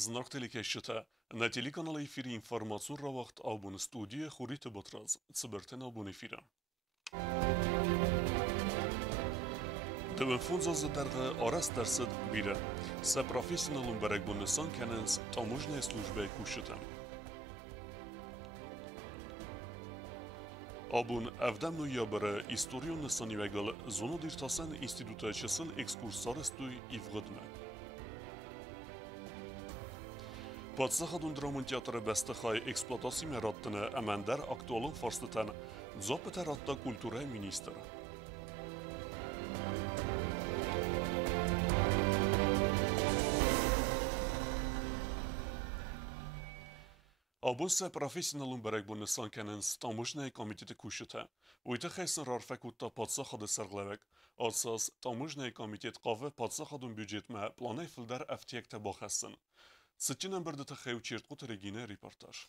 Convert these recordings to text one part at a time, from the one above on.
знак телекешчета. На телеканале эфире информацию равахт абун студия Хуриты Батраз. Цибертен абун эфира. Телефон заздарга арас дарсад бире. Са профессионалун барак бунесан каненс таможенная служба кушета. Абун авдам ноябрь историю несанивегал зону диртасан института чесыл экскурсарыстуй и вгодме. Падсахадун драмон театры бәстәхай эксплуатации мераттыны әмәндәр актуалын фарстытан зопыта ратта культура министр. Абуса профессионалун барак бунесан каненс таможенная комитеты кушета. Уйта хайсын рарфакутта падсахады сарглавек. Асас таможенная комитет қавы падсахадун бюджетме планы филдар афтиекте бахасын. Сытчинан бірді тахайу чертқут Регина репортаж.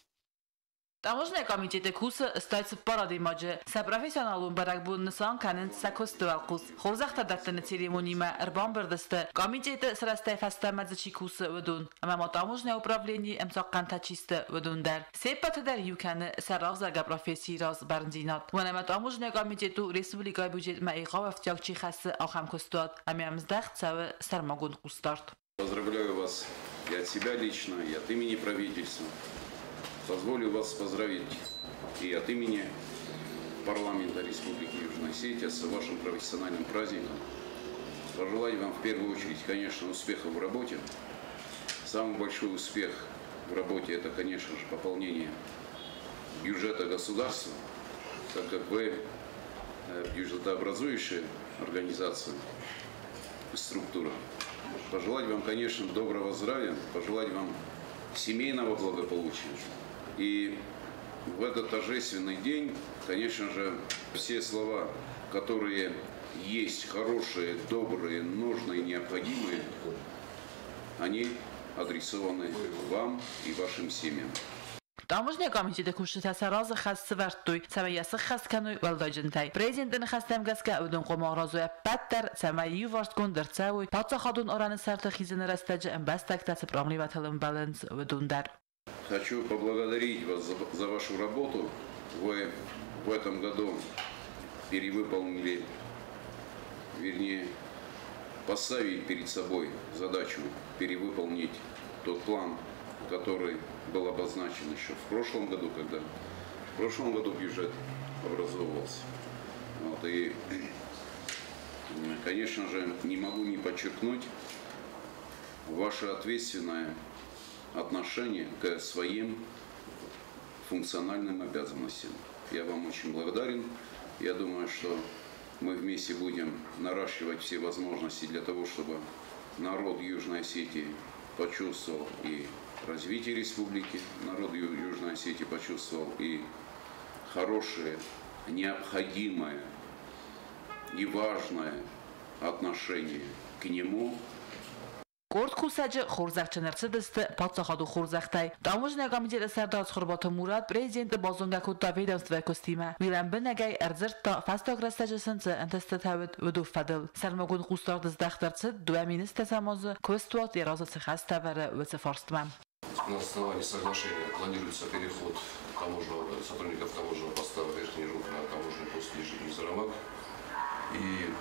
Таможенная комитеты кусы остается парадимаджи. Са профессионалун барак буннесан канен сакостывал кус. Ховзахта даттаны церемонима рбан бірдісті. Комитеты сырастай фастамадзачи кусы выдун. Амама таможенное управление эмсаққан тачисты выдундар. Сеппатыдар юканы сарағзага профессии раз барндинат. Ванама таможенная комитету республика бюджет маиға вафтякчи хасы ахам кустуат. Амямздах цавы сармагун кустарт. Поздравляю вас и от себя лично, и от имени правительства. Позволю вас поздравить и от имени парламента Республики Южная Осетия с вашим профессиональным праздником. Пожелать вам в первую очередь, конечно, успехов в работе. Самый большой успех в работе – это, конечно же, пополнение бюджета государства, так как вы бюджетообразующая организация, структура. Пожелать вам, конечно, доброго здравия, пожелать вам семейного благополучия. И в этот торжественный день, конечно же, все слова, которые есть хорошие, добрые, нужные, необходимые, они адресованы вам и вашим семьям. Таможенная комитеты кушета саразы хассы варттуй, цамаясы хаскануй валдаджинтай. Президентін хастамгаска удун қомағразуя паттар, цамайю варткун дырцауй, патсахадун ораны сарты хизины растаджи эмбастак тасып рамливатылым баланс удундар. Хочу поблагодарить вас за вашу работу. Вы в этом году перевыполнили, вернее, поставили перед собой задачу перевыполнить тот план, который был обозначен еще в прошлом году, когда в прошлом году бюджет образовывался. Вот, и, конечно же, не могу не подчеркнуть ваше ответственное отношение к своим функциональным обязанностям. Я вам очень благодарен. Я думаю, что мы вместе будем наращивать все возможности для того, чтобы народ Южной Осетии почувствовал и развитие республики, народ Южной Осетии почувствовал и хорошее, необходимое и важное отношение к нему. Корт кусаджи хорзахчы нерцедесті патсахаду хорзахтай. Таможенная комитеты сардаз Хурбаты Мурат президенті базонгакутта ведомства костима. Вилан бінагай әрзіртта фастаграстажы сынцы әнтесті тәуіт өду фадыл. Сармагун қустардыз дақтарцы дуаминис тесамозы көстуат еразы цехас тәвәрі өці фарстмам. На основании соглашения планируется переход сотрудников таможенного поста Верхний Жук на таможенный пост Нижний Зарамак. И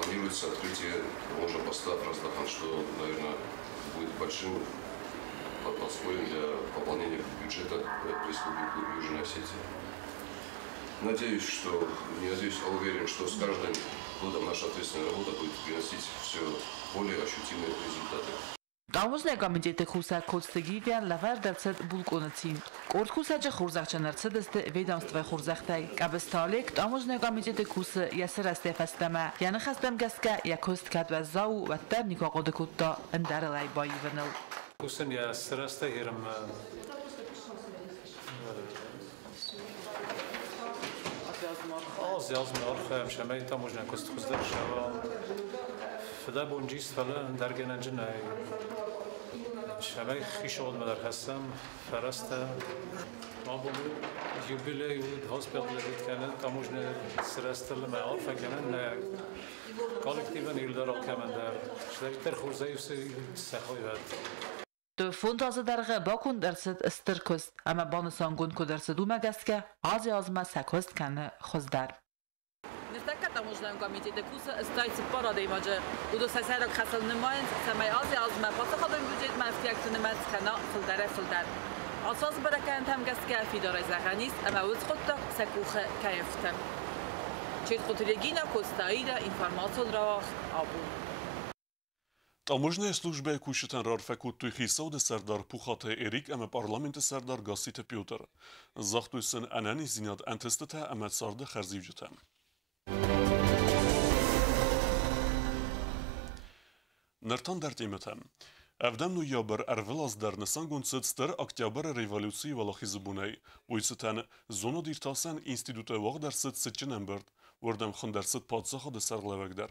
планируется открытие таможенного поста Фрастахан, что, наверное, будет большим подспорьем для пополнения бюджета Республики Южная Осетия. Надеюсь, а уверен, что с каждым годом наша ответственная работа будет приносить все более ощутимые результаты. Таможенная комитеты хуса кодстыгивян лавар дерцет булконацин. Корт хусаджи хорзахчы нерцедесті ведомства хорзахтай. Кабысталик таможенная комитеты кусы ясыр астефастама. Яны хастамгаска я кост кадвазау ваттар никоғоды кутта эндарылай байывыныл. Кусын ясыр астахирым az yazmıyor. Şemay taможня кост хуздar şava. Fda bunjist falan dergenen cinay. شمای خیشاد مدر هستم فرسته ما بودم یوبیله هاست بیادلید کنن تاموجن سرستل معارف کنن نه کالکتیون ایلدار آکمن در شدیتر خورزه یوسی سخوی بد تو فوند از درگه با کن درصد استرکست اما بانسان گون که درصد اومه گسکه از ما سکست کنه خوزدر. Nesta tamožném komitete kusa stajci porady maže udo se serok hasel nemajen se maj az ma posachodem budget ma jak to nemat kana filter. Asas barakan tam gaske fidare zahanis ama uz khutta sakuche kayftem. Чит Regina Costaira informacion ra abu. Tamožné službe kušeten rar fekut tu hisaude serdar puchate Erik ama parlamenti serdar gasite Piotr. Zachtusen anani zinad antestete ama sarde kharzivjetem. Nërtan dërtimetem. Evdem noyaber ervelaz der nesangon sëtster Oktyaber revolücji valachizbunej, ujtëten zono dirtasen institute vaq der sët sëtçinembert, wordem khnder sët padsaha de serglevekder.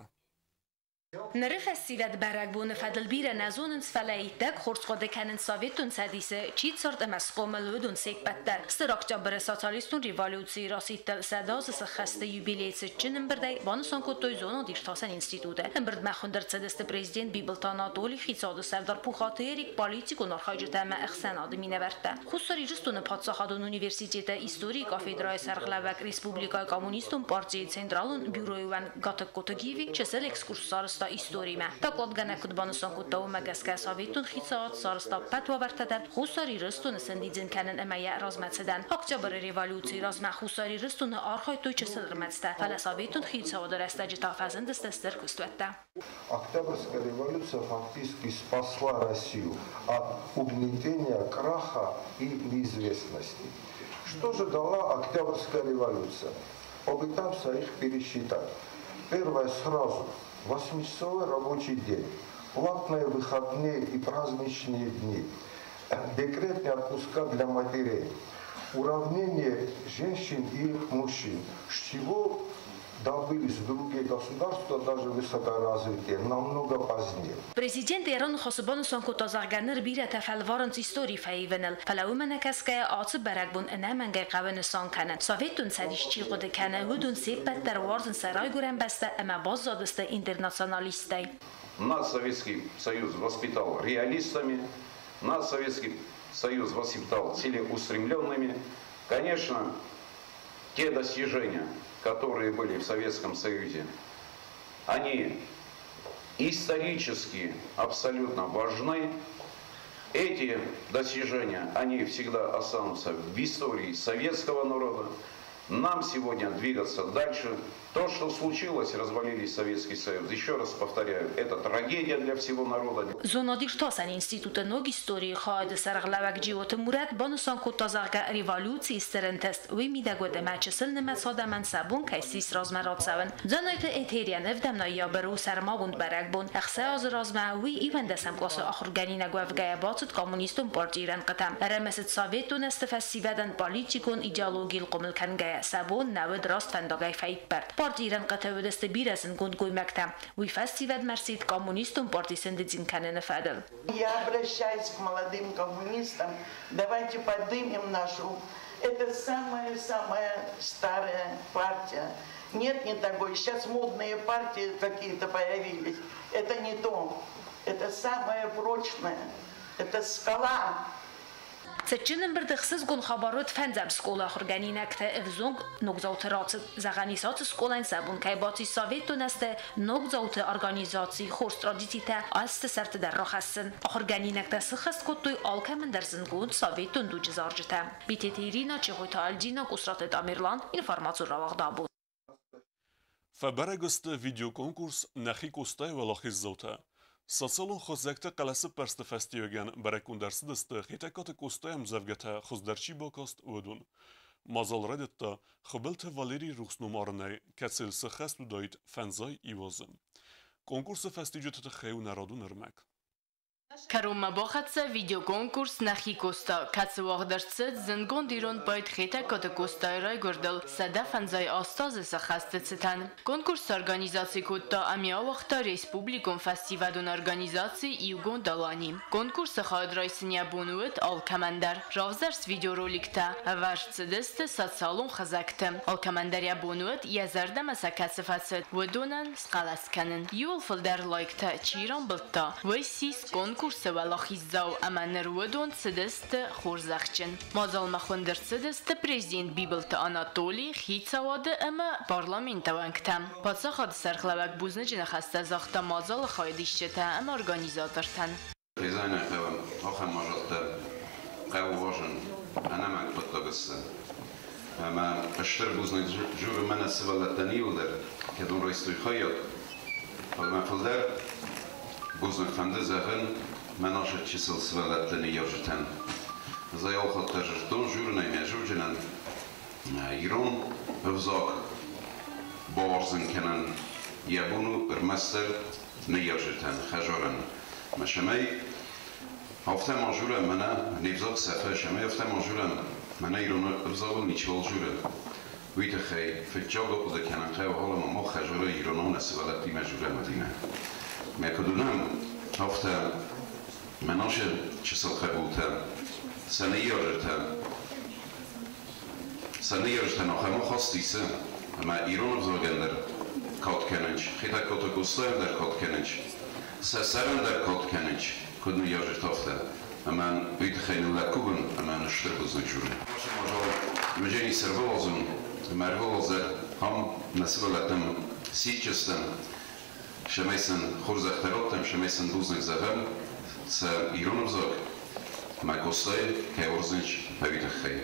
نرف السيدات براكبون فدل بيرا نازون فلايتك خورس قد كانن سوفيتون ساديسه چيت صرت مسقوم الودون سيك بدر استراك جبر ساتاليستون ريفولوسي راسيتل ساداز سخست يوبيليت سچنن برداي بانسان كوتوي زونو ديرتاسن انستيتوته امبرد مخندر سدست بريزيدنت بيبلتانا دولي خيصاد سردار بوخاتيريك بوليتيكو نارخاجتا ما اخسن آدمي نبرتا خصوصي جستون پادساخادون اونيفرسيتيتا هيستوريكا فيدرال سرغلوك ريسبوبليكا كومونيستون بارتي سنترالون بيروي وان گاتك كوتوگيوي چسل اكسكورسارستا история. Так от гана кудбанусан кутау магаска советун хисаат сарста патва вартадан хусари рыстун сендидзин канен эмая разматседан. Октябр революции разма хусари рыстун архай тойче сыдырматста. Фала советун хисаат раста житафазен дестестер кустуатта. Октябрьская революция фактически спасла Россию от угнетения, краха и неизвестности. Что же дала Октябрьская революция? Попытаемся их пересчитать. Первое сразу. 8-часовой рабочий день, платные выходные и праздничные дни, декрет не отпуска для матерей, уравнение женщин и мужчин, с чего добылись другие государства, даже высокоразвитые, намного позднее. Президент Иран خصبان سانکو تازگانر بیره تفلوارن استوری فایونل فلو منکس که آتش برگبون نمنگ قوان سان کنن سویتون سریش چی قد کنه ودون سیپت در وارزن سرای گرن بسته اما باز زادسته اینترناسیونالیستی. Нас Советский Союз воспитал реалистами, нас Советский Союз воспитал целеустремленными. Конечно, те достижения, которые были в Советском Союзе, они исторически абсолютно важны. Эти достижения, они всегда останутся в истории советского народа. Нам сегодня двигаться дальше. То, что случилось, развалились Советский Союз. Еще раз повторяю, это трагедия для всего народа. Зонадир тасан института ног истории хаад сарглавак джиот мурат бонусан кутазарга революции стерентест уймидагоде мачсел немасада мансабун кайсис размаратсавен. Занойт этериан эвдам ноябру сармагунд барагбун ахсаз размауи ивендесам класс ахурганина гвавгая батут коммунистун партиран qtam. Ремесет советун استفسيفدن политикун идеологил قملكنگaya sabun навед раст фандагай файпер. Партия Иран قطعه دست بیرسن گند گوی مکتم. وی فستیواد مرسید коммунистам партии сендицин канене фадел. Я обращаюсь к молодым коммунистам. Давайте поднимем нашу. Это самая старая партия. Нет не такой. Сейчас модные партии какие-то появились. Это не то. Это самое прочное. Это скала. سچنن بردخسز گون خبرات فنزم سکولا خورگانی نکته افزونگ نگزوترات زغانیسات سکولین سبون که باتی ساویتو نسته نگزوت ارگانیزاتی خورسترادیتیته است سرت در راه هستن خورگانی نکته سخست کتوی آلکمن در زنگون ساویتون دو جزارجته بیتی تیرینا چهوی تالجینا کسرات دامیرلان اینفرماتو رواق دابون فبرگست ویدیو کنکورس نخی کستای ولاخی زوته Սացալուն խոզակտը կլասը պարստը ֆեստիոգան բարակունդարսը դստը խիտակատը կոստայամ զավգատը խոզդարչի բոկաստ ուդուն։ Մազալ ռեդետտը խբելթը վալերի ռուխսնում արնայ կացել սխաստ ու դայտ ֆանզայ իվոզը։ Կոնկուրսը ֆեստիջետը խեյու նարադուն ըրմակ։ Karuma bohatsa video konkurs nahi kosta katsı vağdartsı zıngon diron bayt xeta kata kostayray gördül sada fanzay astazı saxastıtsitan. Konkurs organizatsiy kutta amia vaqta respublikon festivadun organizatsiy iugon dalani. Konkursa xadraysınya bonuet al kamandar. Ravzars videorolikta avarsıdıstı satsalon xazaktı. Al kamandarya bonuet yazarda masakatsı fatsit. Vedonan skalaskanın. Yol fıldar laikta çiran bıltta. Ve sis konkurs конкурса Валахиззау Аманерудон Цедест Хорзахчин. Мазал Махундер Цедест президент Бибелта Анатолий Хицаваде Ама парламента вангтам. Подсахад Сархлавак Бузнеджина хаста захта Мазал Хайдишчета Ама организатортан. Призайна Охам Мажалта Кауважен Анамак Подтагаса. Ама Аштер Бузнедж Журу Мана Севалатаниудер Кедун Райстуй Хайот. Фалма Фалдер Бузнек Фандезахен Манашет Чисел Севалатани Йожетан. Заял Хаттажертон Журу Найме Журджинан Ирон Взак Баарзен Кенан Ябуну Рмастер Нейожетан Хажоран Машамай Hafta majura mana nevzak safa shama hafta majura mana iron vzago nichol jura ويت خي في الجوجو وده كان خي وهلا ما خجرة يرونون السبلات دي مجرة مدينة ما كدونم هفته مناش چسل خبوته سنه يارجته نخما خواستیسه اما ایران بزرگندر کات کننج خیلی کات گوستای در کات کننج سرن در کات کننج کدوم یارجت هفته اما ویت خیلی لکوبن اما نشتر بزن جوره مجانی سربازون مرهوزر هم مسئولتم سیچستم شمیسن خورز اختراتم شمیسن بوزنگ زبان س ایران بزرگ مکوستای که ورزنج بویت خیلی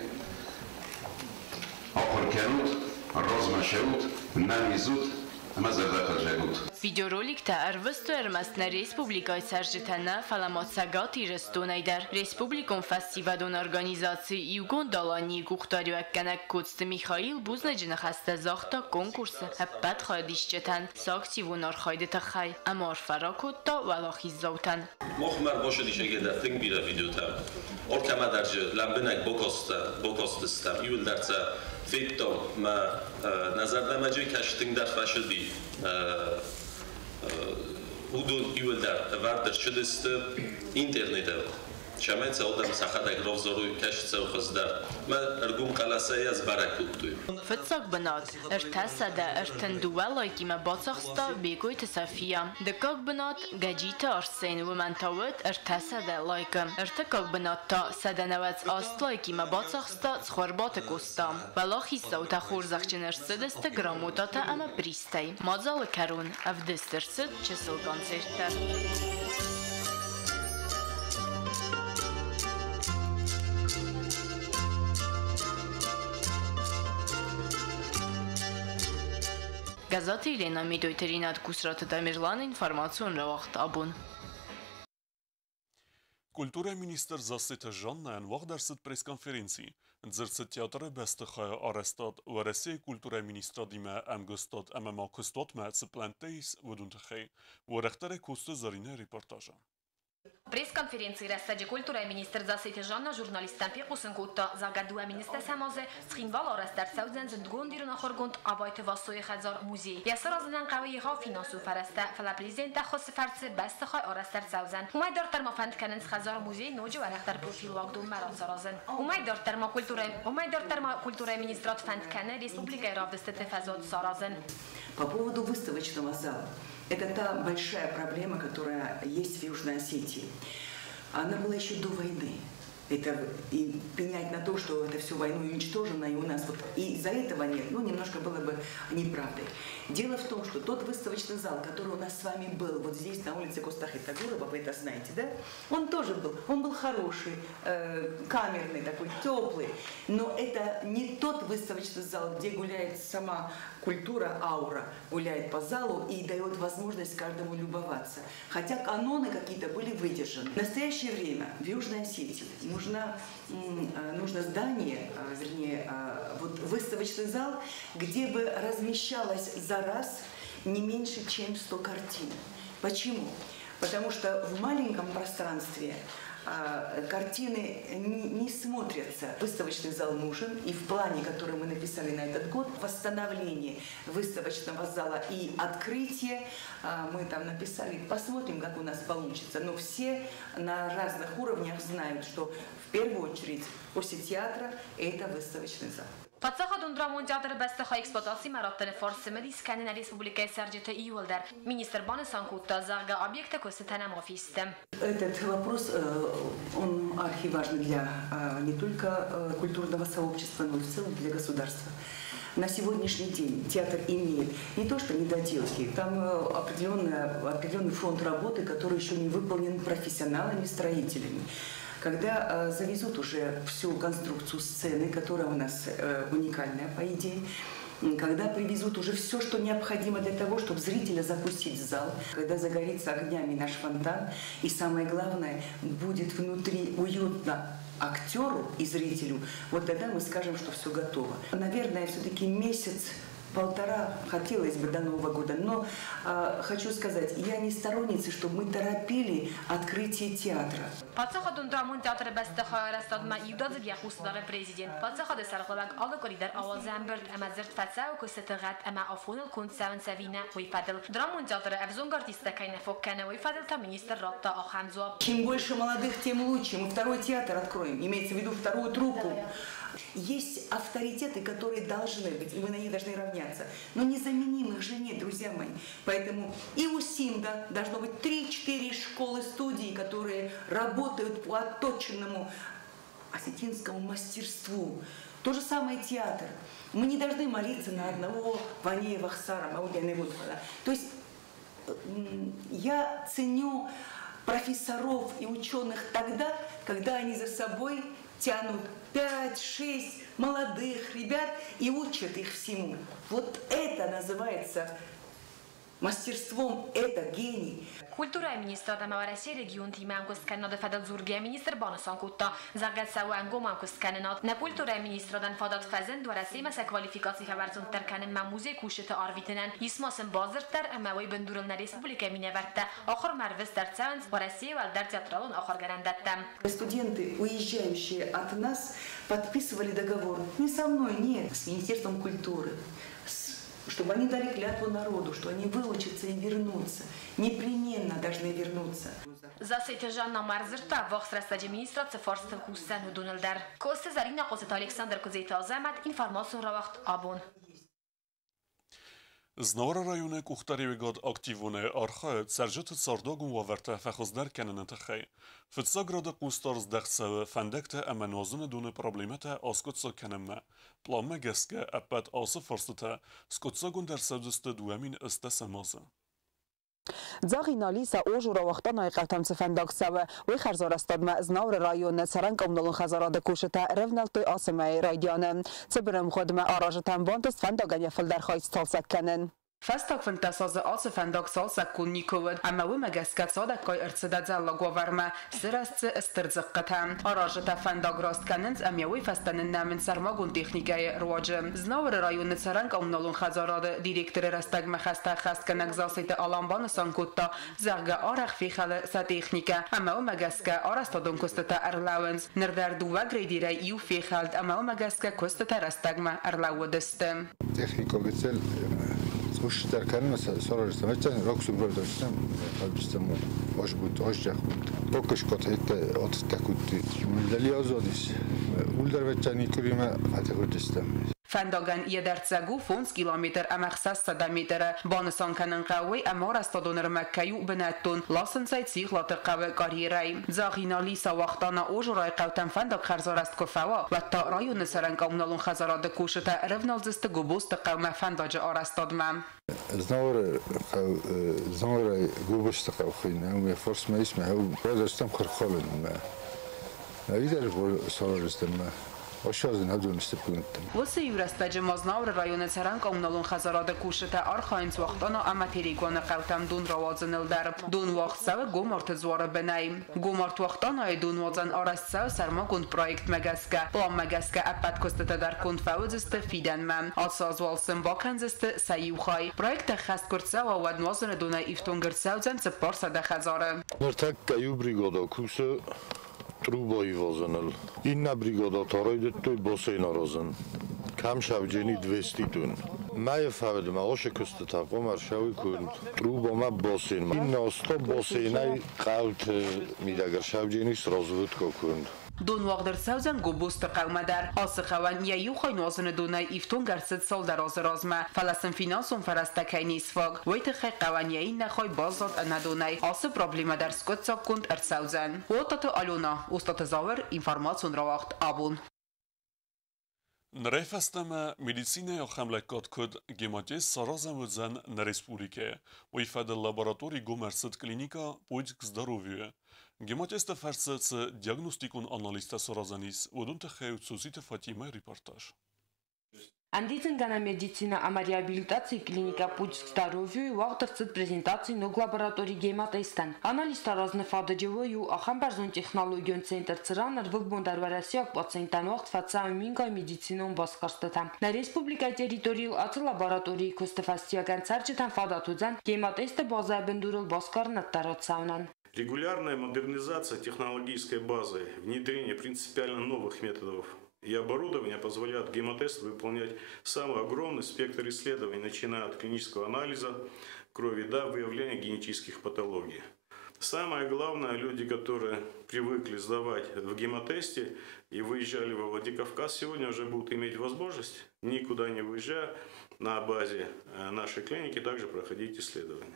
آخر کنود راز مشهود نمیزود اما زردقل جگود Videorolik të arvëstuar mas në Respublikoj Sërgjitana Falamotsagati rëstonaj der Respublikon Festivadon organizaci Jugon Dalani Guhtariu Ekkenek Kutst Mikhail Buznajnë Khasta Zakhta konkursı Heppat Khadishçetan Saktivun Arkhayde Takhai Amar Farakutta Valakhizautan Mokhmar boşa dişe gedirtin bir videoda Orkama derce lambenek bokostistam yul derse fettom ma nazarlamacı kaştin der faşidi Udun yıllar vardır şudist internette. Şamet sağdan saxada grovzoru kaştsa xazdar. Ma ergum qalasaya zbarakuttu. Fetsaq banat ertasada ertenduwala kima batsaxsta begoy tasafiya. Dekak banat gajita arsen و منطقه ertasada laikam. Ertakak banatta sadanawat asla kima batsaxsta xorbat kosta. Valaxi sauta xorzaqchin ersedeste gramotata ama pristay. Mazal karun avdestersid çesil konsertler. Газета Елена Медойтеринат Кусрата Тамирлан информацион равахт абун. Կուլտուրայի մինիստրը Զասիթը Ժաննան վաղ դարսիտ պրեսկոնֆերենցի ձրցը թիատրը բեստը խայ արեստատ ու Ռոսիայի կուլտուրայի մինիստրադիմը ամգստոտ ամամակստոտ մացը պլանտեիս վդունտխի որախտարի կուստը զարինե ռեպորտաժը Пресс-конференции Рассаджи культура министр Засети Жанна журналистам пекусын кутта загадуа министр Самозе схинвал арастар саудзен зендгондиру нахоргунд абайт васои хазар музей. Ясар аздан قوی ها فینانسو فرسته فلا پریزیدنت خاص فرس بست خای آرستر ساوزن. اومای دارتر ما فند کنن خزار موزه نوجو ورختر پروفیل واقدوم مرا سرازن. اومای دارتر ما کультура министрат фанд کنن республика равдестет фазот саразен. По поводу выставочного зала. Это та большая проблема, которая есть в Южной Осетии. Она была еще до войны. Это и пенять на то, что это всю войну уничтожено, и у нас вот и из-за этого нет, ну, немножко было бы неправдой. Дело в том, что тот выставочный зал, который у нас с вами был, вот здесь, на улице Костахи-Тагурова, вы это знаете, да? Он тоже был, он был хороший, камерный такой, теплый, но это не тот выставочный зал, где гуляет сама культура, аура, гуляет по залу и дает возможность каждому любоваться. Хотя каноны какие-то были выдержаны. В настоящее время в Южной Осетии нужно здание, вернее, вот выставочный зал, где бы размещалось за раз не меньше, чем 100 картин. Почему? Потому что в маленьком пространстве картины не смотрятся. Выставочный зал нужен, и в плане, который мы написали на этот год, восстановление выставочного зала и открытие, мы там написали, посмотрим, как у нас получится. Но все на разных уровнях знают, что в первую очередь после театра это выставочный зал. Պատսախադուն դրամոն տեատրը բեստախա էքսպոտացի մարատտերը ֆորսիմեդիս կանին Республикայի Սերջետը իուլդար. Министр բանը Санкутта Зарга объекта Костетанам офисте. Этот вопрос, он архиважный для не только культурного сообщества, но и в целом для государства. На сегодняшний день театр имеет не то что недоделки, там определенный фронт работы, который еще не выполнен профессионалами, строителями. Когда завезут уже всю конструкцию сцены, которая у нас уникальная по идее, когда привезут уже все, что необходимо для того, чтобы зрителя запустить в зал, когда загорится огнями наш фонтан, и самое главное, будет внутри уютно актеру и зрителю, вот тогда мы скажем, что все готово. Наверное, все-таки месяц-полтора хотелось бы до Нового года, но хочу сказать, я не сторонница, чтобы мы торопили открытие театра. Պատսախադուն դրամոն տեատրը բեստախա արաստադմա իուդաձը բիախուսդարը prezident. Պատսախադը սարղլավակ ալը կորիդար ավազամբերտ əmə zırtfətsə o küsətəğət əmə afonul kunsəvən səvinə uyfadıl. Դրամոն տեատրը əvzong артиста кайна фоккана uyfadıl та министр Ратта Ахамзо. Чем больше молодых, тем лучше. Мы второй театр откроем, имеется в виду вторую труппу. Есть авторитеты, которые должны быть, и мы на них должны равняться. Но незаменимых же нет, друзья мои. Поэтому и у СИМДа должно быть 3-4 школы-студии, которые работают по отточенному осетинскому мастерству. То же самое театр. Мы не должны молиться на одного Ванеева Хсара, Маудяна Вудхала. То есть я ценю профессоров и ученых тогда, когда они за собой тянут 5-6 молодых ребят и учат их всему. Вот это называется мастерством, это гений. Cultura ministra da Mavarasi region timam kuskanna da fadal zurgia minister bana Sankutta zagat sawa angoma kuskanna na cultura ministra dan fadat fazen dorasi masa kvalifikatsiya vartun terkanin mamuze kushete arvitenen ismasın bazırtar ama way bendurulna Республика Миневарта ахыр марвес дарцанс в России валдар театралон ахыр гарандаттам. Студенты, уезжающие от нас, подписывали договор не со мной, нет, с Министерством культуры. Чтобы они дали клятву народу, что они выучатся и вернутся. Непременно должны вернуться. Засейте Жанна Марзерта, вахстрастаджи министра цифарстов Хуссан Удунелдар. Косте Зарина Косет Александр Кузейта Азамат, информацию равахт Абон. Znora rajone kuchtareve god aktivone archa Serjet Sardogun waverte fachosdar kenenete khay. Fitsagrada kustars daxsa fandekte amanozun dune problemete askotsa kenemme. Plamme geske appat asa forsete skotsagun der sabzste duamin istasamasa. Ձաղինալիս է օժուր ավախտան այղատամ ծվանդակսավը, ոյ խարզորաստադմը զնավրը ռայոնը ծարան կամնոլուն խազարադը կուշըտը ռևնալտոյ ասեմայի ռայդյանը, ծբրմ խոդմը առաժտան բանտս ֆանդագան եվլդար խայց տալսակ կենեն. Festag fantasazı ası fendak salsak kunnikovud, ama bu megeskat sadakay ırtsıdadzalla govarma, sırasçı ıstırzıqqıtam. Arajıta fendak rastkanınz amyavi festanın namin sarmagun texnikayı ruvacı. Znavr rayonu Sarank omnolun xazaradı, direktörü rastagma xasta xastkanak zasıydı alambanı Sankutta, zağga araq fixalı sa texnika, ama bu megeska arastadun kustata arlauens, nırdar duva gredire iu fixald, ama bu megeska kustata rastagma arlaudistı. Технико гцел Ушдар канна сорарсан ачан роксум родостам албистам ош бут ош жахбут бокошкот это от такути дали азодис улдар вачани курима фатагудистам Fendagan yedertsegu fons kilometr amaxsas sadametre banısan kanın qawi amar astadonır Mekkeyu benattun lasın sayt sihlatır qawi karyeray. Zağinali savaxtana ojuray qavtan fendag xarzarast kofava vatta rayonu Sarank omnalun xazarada koşuta revnalziste gobosta qavma fendacı arastadma. Znora gobosta qavxina ve forsma isme hu rodostam xirxolun ma. Aider soraristam ma. Васы юрастаджи мазнавр районы Sarank omnalun xazarada koşuta arxayınç vaxtana amaterigona qavtam dun ravazınıldar. Dun vaxtsav gomartı zvarı benay. Gomart vaxtana dun vazan arastsav sarmagun proyekt megaska. Plan megaska appat kostata dar kund fawziste fidenmem. Alsaz valsın bakanziste sayuxay. Projekta xast kurtsav avad nwazını duna iftongırtsav zan tsiparsa da xazarı. Nırtak kayu brigoda kusu Трубой возанал. Инна бригада тарайдет той босейна розан. Кам шавжени 200 тун. Май фавд маоше кусты тaqom аршави кунд. Труба ма босейн. Инна 100 босейнай qavt midagr shavjenis rozvodko kund. Դուն վաղդր սավզան գոբոստը կաղմադար, ասխավան եյու խայնուազն դունայ իվտուն գարցդ սոլդարոզ ռոզմա, ֆալասն ֆինանսում ֆարաստակայնի սվոգ, վույթը խայqavan եյին նախոյ բազատ անադունայ, ասը պրոբլիմա դար սկոտ սակունդ ըրսավզան. Ուոտատը ալունա, ուստատը զավր ինվարմացուն ռավաղտ abun. Նրեյֆաստեմը մեդիցինե ոխամլեկոտ կոդ գեմատես սարազամուզան նրեսպուրիկե, ուիֆադը լաբորատորի գոմերսդ կլինիկա պույջ կզդարովյը. Գեմատեստը ֆարսած դիագնոստիկուն անալիստա սարազանիս, ոդունտը խեյուցուսիտը Ֆատիմա репортаж. Անդիցնգանա մեդիցինա ամարիաբիլիտացի կլինիկա պույջ կզդարովյը ուաղդրծդ պրեզենտացի նոգ լաբորատորի գեմատեստան. Անալիստա ռազնեֆադաջևոյու ախամբարզուն տեխնոլոգիոն ցենտր ծրանր վգբոնդարվարասյակ պացենտան ուաղդ ֆացա մինգայ մեդիցինոն բասկարստատամ. На республика территориал аци лаборатории костефастиаган царчитан фадатудзан гематесте база бендурил баскарнат тароцаунан. Регулярная модернизация технологической базы, внедрение принципиально новых методов и оборудование позволяет гемотесту выполнять самый огромный спектр исследований, начиная от клинического анализа крови до выявления генетических патологий. Самое главное, люди, которые привыкли сдавать в гемотесте и выезжали во Владикавказ, сегодня уже будут иметь возможность, никуда не выезжая, на базе нашей клиники также проходить исследования.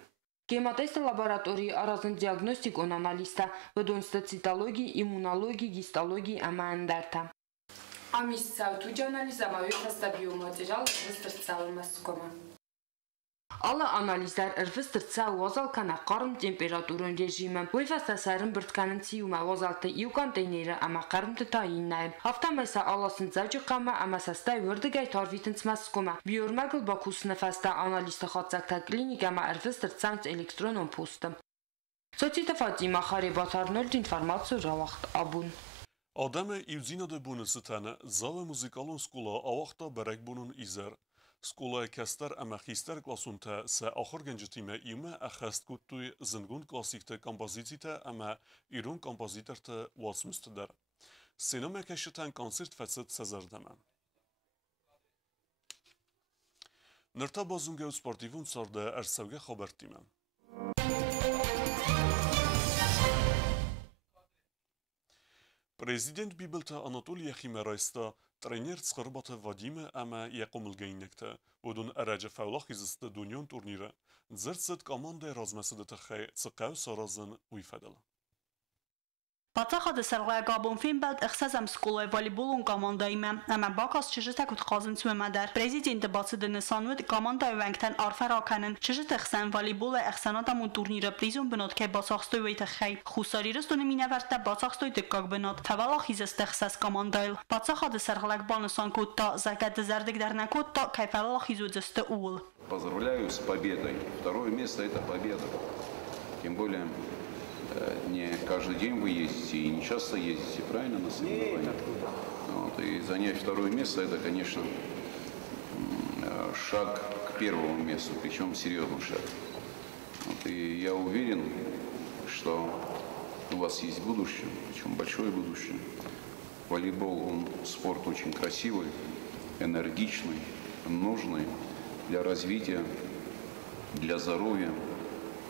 Гематесте лаборатории аразын диагностикон аналиста, ведомство цитологии, иммунологии, гистологии, амаандарта. Амис цаутуджа анализа мавифаста биоматериал выстырцалы маскома. Alla analizlər ırfıstırtsa vazalkana qarın temperaturun rejimi, vifastasarın bırtkanın siyuma vazaltı iu konteyneri ama qarın tütayinayım. Hafta mesa alasın zavcıqama ama sastay vırdıgay tarvitins maskoma. Biyormagıl bakus nefasta analista xatsakta klinikama ırfıstırtsams elektronon postum. Soçita Fatima Xaribatarnöld informatsiyo ravaqt abun. Adamı ivzinadı bunu sıtanı, zavı muzikalun skula avaqta berek bunun izer. Skula kester ama xister klasunta se axır gencitime ime axast kutuy zıngun klasikte kompozitite ama irun kompoziterte wasmüsteder. Sinema keşiten konsert fesed sezerdeme. Nırta bazunge sportivun sarda ersevge habertime. Президент Бибелта Анатолия Химерайста тренер цхарбата Вадима ама якомылгейнекте, водун арajı фавлах iziste dunyon turnire, zırtsıt komanda razmesede xey цqav sarazın uyfadal. Բացախադը սերղայագաբոն ֆիմբալտ ըխսազամ սկոլոյ վալիբոլուն կամանդայիմը, ամեն բակաս չժտակուտ խազնցում էմադար. Պրեզիդենտը բացը դնսանուտ կամանդայ վենքտան արվարականն չժտ ըխսան վալիբոլը ըխսանատամուն տուրնիրը պրիզում բնոտ կե բացախստոյ վեյթը խey. Խուսարիրս տունը մինավարտա բացախստոյ դկակ բնոտ, թավալախ իզստ ըխսաս կամանդայլ. Բացախադը սերղալակ բանուսանքուտ տա, զակատը զարդիկ դարնակուտ տա, կայֆալախ իզուձստը ուլ. Поздравляю с победой. Второе место – это победа. Тем более не каждый день вы ездите и не часто ездите, правильно, на соревнования? Вот, и занять второе место – это, конечно, шаг к первому месту, причем серьезный шаг. Вот, и я уверен, что у вас есть будущее, причем большое будущее. Волейбол, он спорт очень красивый, энергичный, нужный для развития, для здоровья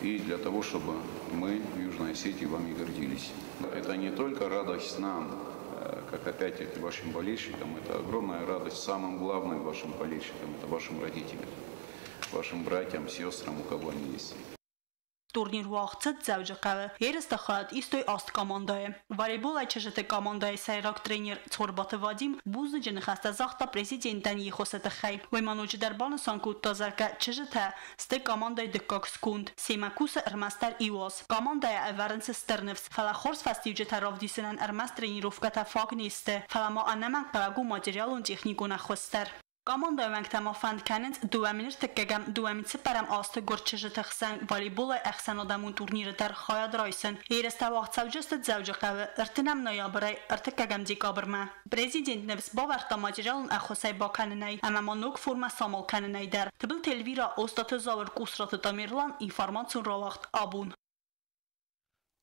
и для того, чтобы мы в Южной Осетии вами гордились. Это не только радость нам, как опять-таки вашим болельщикам, это огромная радость самым главным вашим болельщикам, это вашим родителям, вашим братьям, сестрам, у кого они есть. Турнир уақытсыз зәужіқавы. Ерісті қылат истой аст командайы. Волейбол айчыжыты командайы сайрак тренер Цорбаты Вадим бузы жыны хаста зақта президенттен ехосыты хай. Вайманучы дарбаны санкут тазарка чыжыты сты командай дыккак скунд. Семакусы ырмастар иуаз. Командайы әвәрінсі стырнывс. Фала хорс фастивжы таравдисінен ырмаст тренировката фагнесті. Фала ма аннаман қалагу материалун техникуна хостар. Команда венктамафанд кеннет дуаминир теккегам дуамитси парам асты горчыжы тахсан волейбола ахсан адамун турниры дар хаяд райсын. Ересте вақт савжысты зәужықавы ыртынам ноябрай ыртыккегам декабрма. Президент невс баварта материалын ахосай баканынай, ама манук форма самал канынай дар. Тыбыл телвира остаты завыр кусраты тамирлан информацион равақт абун.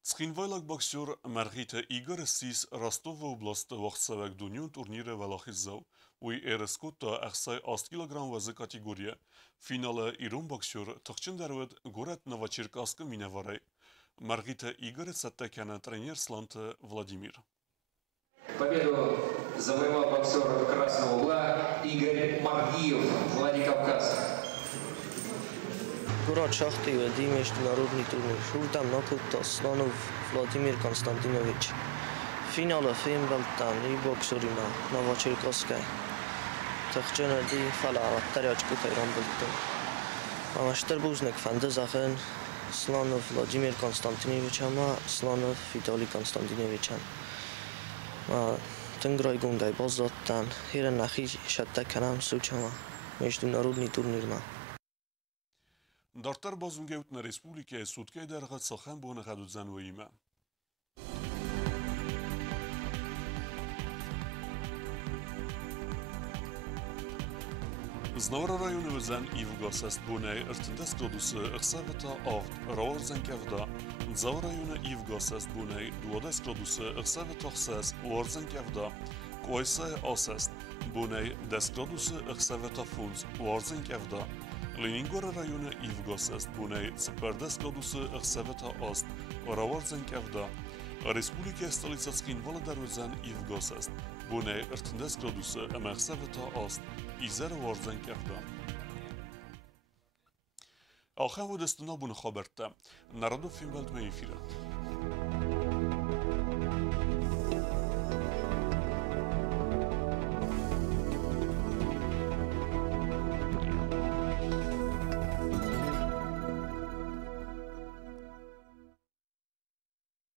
Цхинвайлак боксер Маргита Игорь Сис Ростова областы вақсавак дүнион турниры валахиззау, уй эрескутта ахсай 10 килограмм вазы категория. Финалы ирун боксер тахчин дарвад город Новочеркасска минаварай. Маргита Игорь саттакана тренер Сланта Владимир. Победу завоевал боксер красного угла Игорь Маргиев, Владикавказ. Murat Shakhtiyev, международный турнир. Шурдам нокаут Слонов Владимир Константинович. Финала Фимбалтан и боксерима Новочеркасской. Тахчанади фала тарячку Тайрамбалтан. Амаштер Бузник Фандазахен Слонов Владимир Константинович, Слонов Виталий Константинович. Тенграй гундай базаттан. Хирен нахи шаттаканам сучама. Международный турнир. Դարտար բազունգեութն ռեսպուլիկայի սուտկայ դարղած սախան բոնը խադուձան ոյիմը։ Znavra rayonu özən İvqasəst bunay ırtındas qrodusu ıqsavıta avd ravarzen kevda. Zav rayonu İvqasəst bunay duadas qrodusu ıqsavıta xsəs varzen kevda. Qoysay asəst bunay das qrodusu ıqsavıta funz varzen kevda. Leningor rayonu İvqasəst bunay sıpardas qrodusu ıqsavıta ast ravarzen kevda. Respublika stolitsaskin Volodar özən İvqasəst bunay ırtındas qrodusu ıqsavıta ast İzer varzen kevda. آخر و دستنا بون خبرته نردو فیلم بلد می فیلم